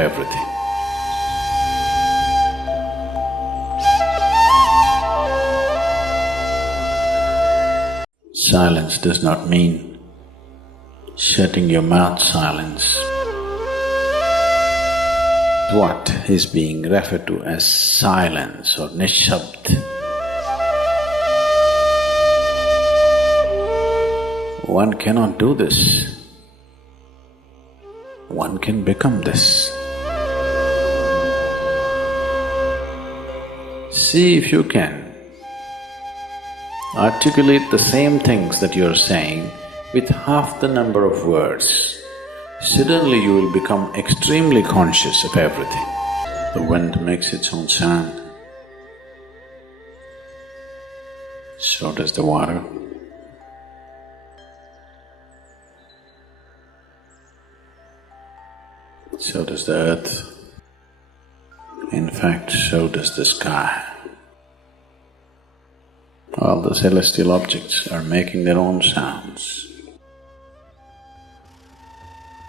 everything. Silence does not mean shutting your mouth silence. What is being referred to as silence or nishabd? One cannot do this. One can become this. See if you can articulate the same things that you're saying with half the number of words. Suddenly you will become extremely conscious of everything. The wind makes its own sound. So does the water. So does the earth. In fact, so does the sky. All the celestial objects are making their own sounds.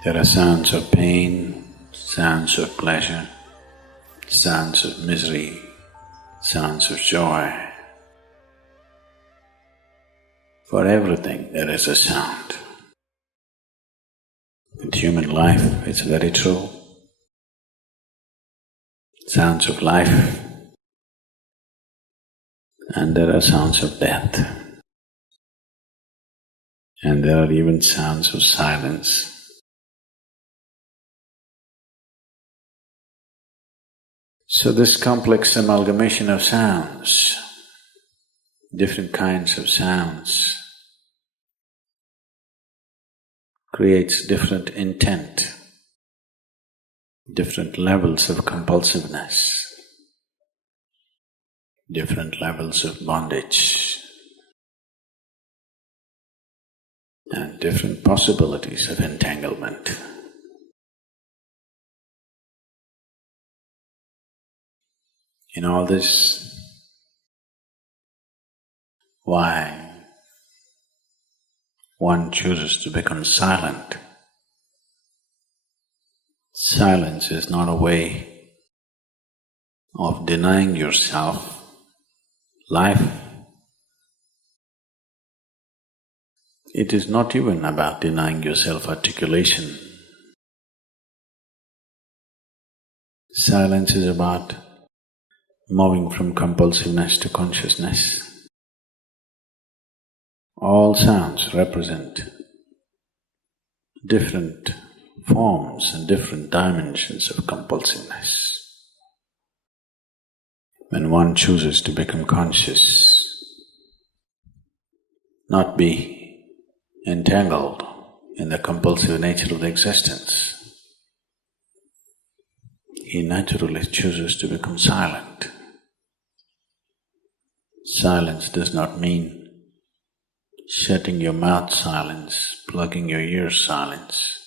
There are sounds of pain, sounds of pleasure, sounds of misery, sounds of joy. For everything there is a sound. In human life, it's very true. Sounds of life, and there are sounds of death, and there are even sounds of silence. So this complex amalgamation of sounds, different kinds of sounds, creates different intent, different levels of compulsiveness, different levels of bondage, and different possibilities of entanglement. In all this, why one chooses to become silent? Silence is not a way of denying yourself life. It is not even about denying yourself articulation. Silence is about moving from compulsiveness to consciousness. All sounds represent different forms and different dimensions of compulsiveness. When one chooses to become conscious, not be entangled in the compulsive nature of the existence, he naturally chooses to become silent. Silence does not mean shutting your mouth silence, plugging your ears silence.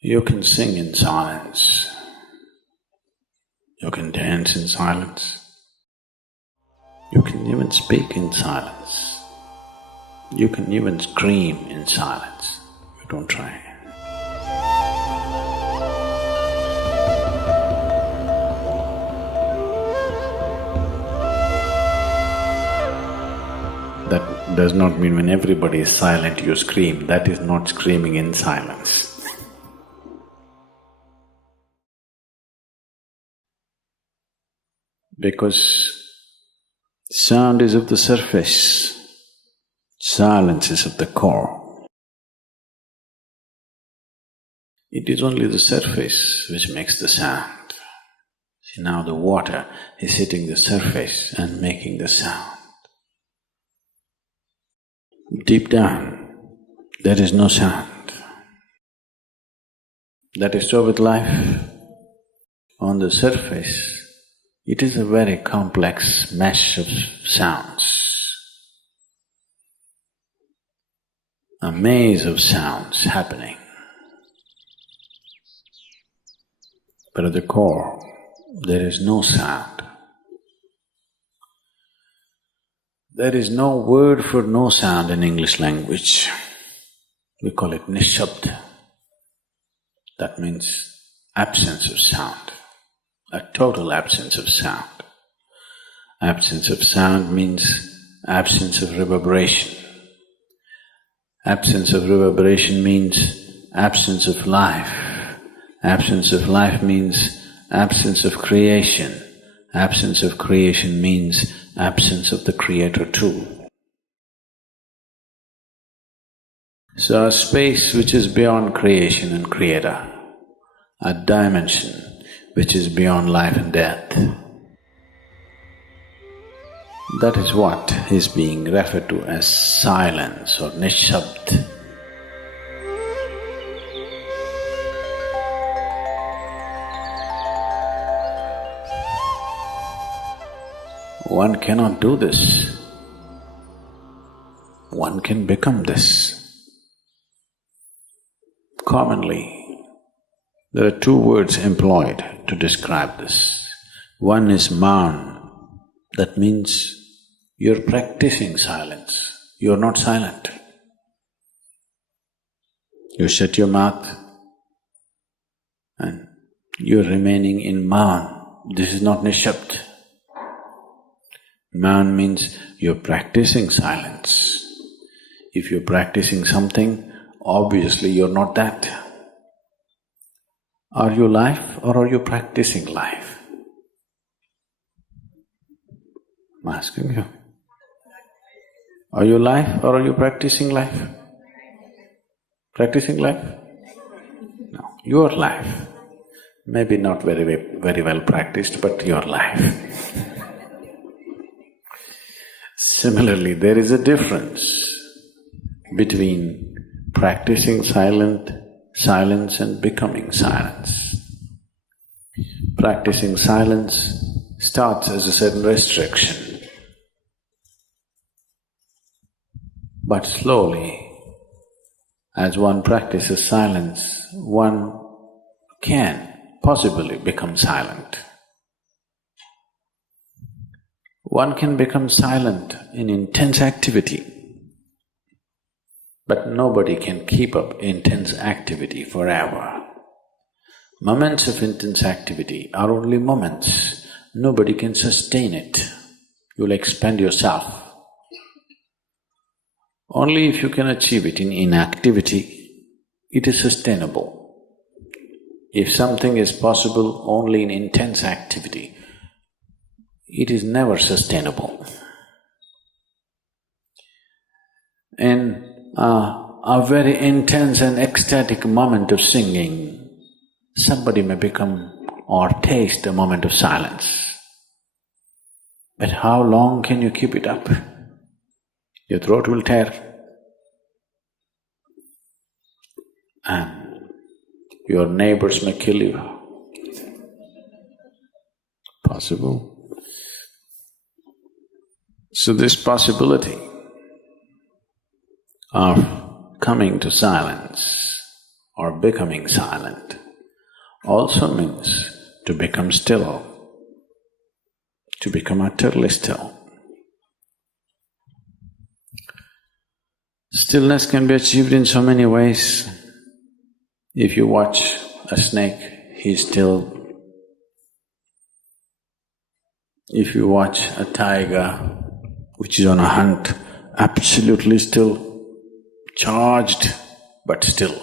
You can sing in silence, you can dance in silence, you can even speak in silence, you can even scream in silence. You don't try. That does not mean when everybody is silent you scream. That is not screaming in silence. Because sound is of the surface, silence is of the core. It is only the surface which makes the sound. See, now the water is hitting the surface and making the sound. Deep down, there is no sound. That is so with life. On the surface, it is a very complex mesh of sounds, a maze of sounds happening. But at the core, there is no sound. There is no word for no sound in English language. We call it nishabd. That means absence of sound, a total absence of sound. Absence of sound means absence of reverberation. Absence of reverberation means absence of life. Absence of life means absence of creation. Absence of creation means absence of the Creator too. So a space which is beyond creation and Creator, a dimension which is beyond life and death, that is what is being referred to as silence or nishabd. One cannot do this. One can become this. Commonly, there are two words employed to describe this. One is maun, that means you're practicing silence, you're not silent. You shut your mouth and you're remaining in maun. This is not nishabd. Maun means you're practicing silence. If you're practicing something, obviously you're not that. Are you life or are you practicing life? I'm asking you. Are you life or are you practicing life? Practicing life? No, your life. Maybe not very well practiced, but your life. Similarly, there is a difference between practicing silence and becoming silence. Practicing silence starts as a certain restriction, but slowly, as one practices silence, one can possibly become silent. One can become silent in intense activity, but nobody can keep up intense activity forever. Moments of intense activity are only moments, nobody can sustain it. You'll expend yourself. Only if you can achieve it in inactivity, it is sustainable. If something is possible only in intense activity, it is never sustainable. In a very intense and ecstatic moment of singing, somebody may become or taste a moment of silence. But how long can you keep it up? Your throat will tear. And your neighbors may kill you. Possible. So this possibility of coming to silence or becoming silent also means to become still, to become utterly still. Stillness can be achieved in so many ways. If you watch a snake, he's still. If you watch a tiger which is on a hunt, absolutely still, charged but still.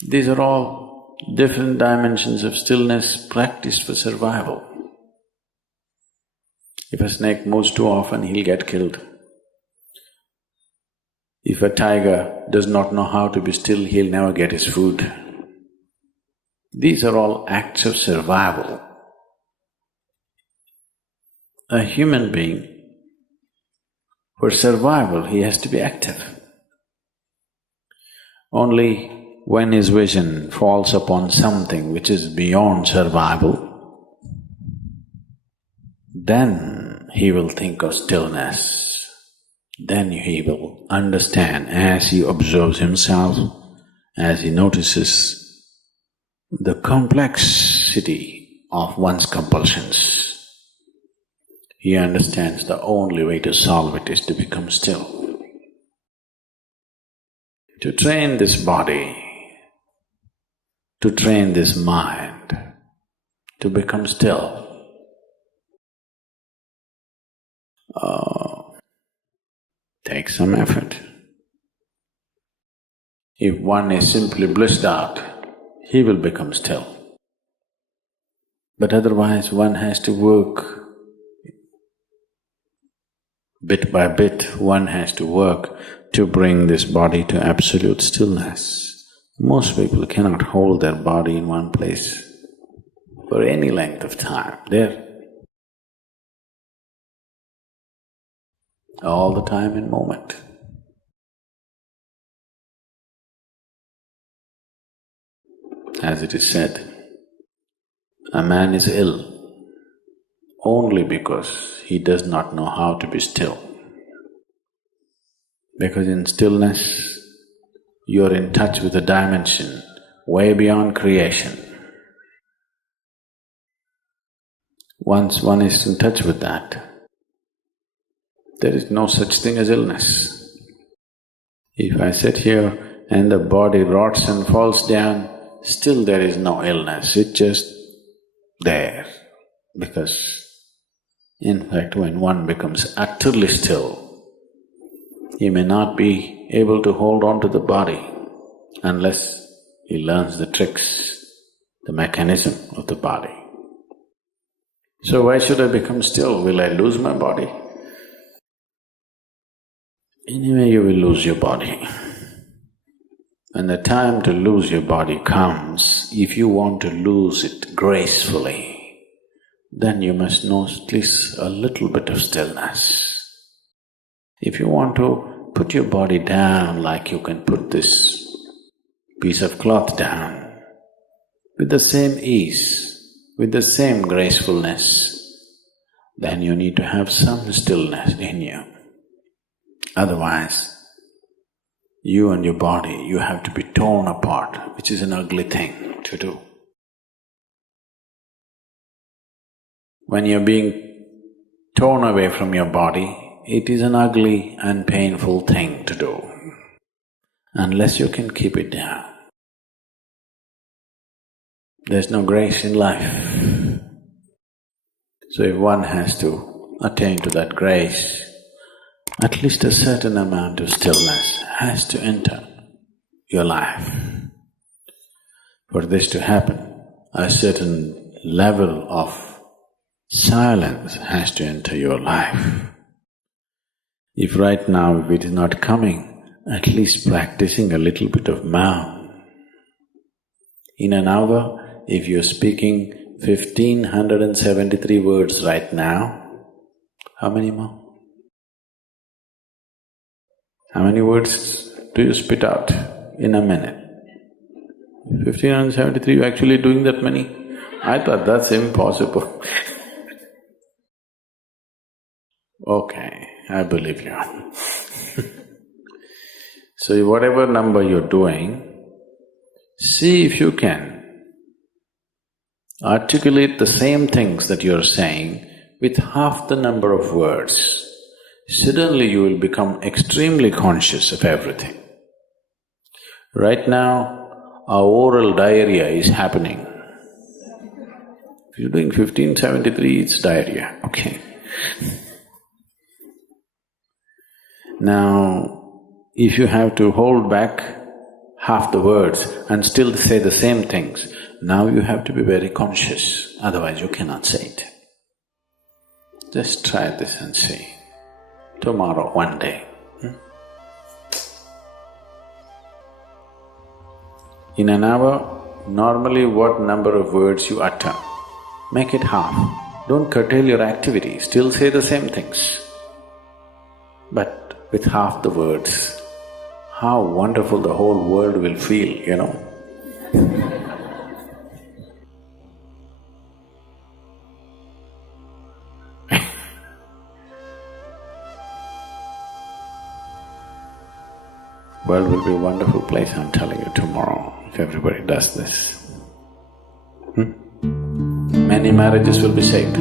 These are all different dimensions of stillness practiced for survival. If a snake moves too often, he'll get killed. If a tiger does not know how to be still, he'll never get his food. These are all acts of survival. A human being, for survival, he has to be active. Only when his vision falls upon something which is beyond survival, then he will think of stillness. Then he will understand as he observes himself, as he notices the complexity of one's compulsions. He understands the only way to solve it is to become still. to train this body, to train this mind, to become still. Takes some effort. If one is simply blissed out, he will become still. But otherwise, one has to work bit by bit, one has to work to bring this body to absolute stillness. Most people cannot hold their body in one place for any length of time. They're all the time in moment. As it is said, a man is ill only because he does not know how to be still. Because in stillness, you're in touch with a dimension way beyond creation. Once one is in touch with that, there is no such thing as illness. If I sit here and the body rots and falls down, still there is no illness, it's just there. Because in fact, when one becomes utterly still, he may not be able to hold on to the body unless he learns the tricks, the mechanism of the body. So why should I become still? Will I lose my body? Anyway, you will lose your body. When the time to lose your body comes, if you want to lose it gracefully, then you must know at least a little bit of stillness. If you want to put your body down like you can put this piece of cloth down, with the same ease, with the same gracefulness, then you need to have some stillness in you. Otherwise, you and your body, you have to be torn apart, which is an ugly thing to do. When you're being torn away from your body, it is an ugly and painful thing to do, unless you can keep it down. There's no grace in life. So if one has to attain to that grace, at least a certain amount of stillness has to enter your life. For this to happen, a certain level of silence has to enter your life. If right now, if it is not coming, at least practicing a little bit of Maun. In an hour, if you're speaking 1573 words right now, how many more? How many words do you spit out in a minute? 1573, you're actually doing that many? I thought that's impossible. Okay, I believe you. So whatever number you're doing, see if you can articulate the same things that you're saying with half the number of words. Suddenly you will become extremely conscious of everything. Right now, our oral diarrhea is happening. If you're doing 1573, it's diarrhea, okay. Now, if you have to hold back half the words and still say the same things, now you have to be very conscious, otherwise you cannot say it. Just try this and see. Tomorrow, one day. In an hour, normally what number of words you utter, make it half. Don't curtail your activity, still say the same things. But with half the words, how wonderful the whole world will feel, you know. World will be a wonderful place, I'm telling you, tomorrow, if everybody does this. Many marriages will be saved.